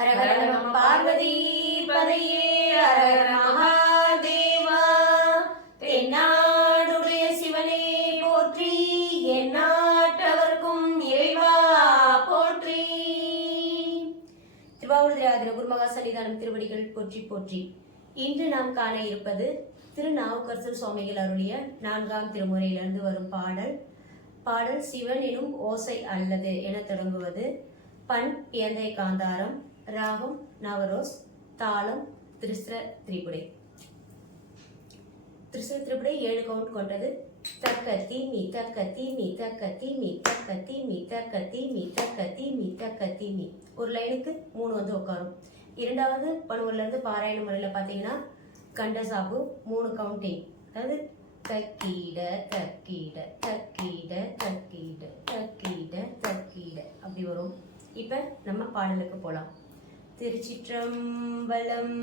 ஹரஹர நம பார்வதி பதையே ஹரஹர மகாதேவா. என்னாடுடைய சிவனே போற்றி எந்நாட்டவர்க்கும் இறைவா போற்றி. திருவாவூர்திராதிர குருமகா சன்னிதானம் திருவடிகள் போற்றி போற்றி. இன்று நாம் காண இருப்பது திருநாவுக்கரசர் சுவாமிகள் அருளிய நான்காம் திருமுறையிலிருந்து வரும் பாடல். பாடல் சிவன் எனும் ஓசை அல்லது என தொடங்குவது. பண் பியந்தை காந்தாரம். ராகம் நவரோஸ் தாளம் திரிசிர திரிபுடை. திரிசிர திரிபுடை ஏழு கவுண்ட் கொண்டது. தக்க தீமி தக்க தீமி தக்க தீமி தக்க தீமி தக்க தீமி தக்க தீமி தக்க தீமி ஒரு லைனுக்கு மூணு வந்து உட்காரும். இரண்டாவது பணுவூர்லேருந்து பாராயண முறையில் பார்த்தீங்கன்னா கண்டசாபு மூணு கவுண்டிங் அதாவது தக்கீட தக்கீட தக்கீட தக்கீட தக்கீட தக்கீட. அப்படி வரும். இப்போ நம்ம பாடலுக்கு போகலாம் திருச்சிற்றம்பலம்.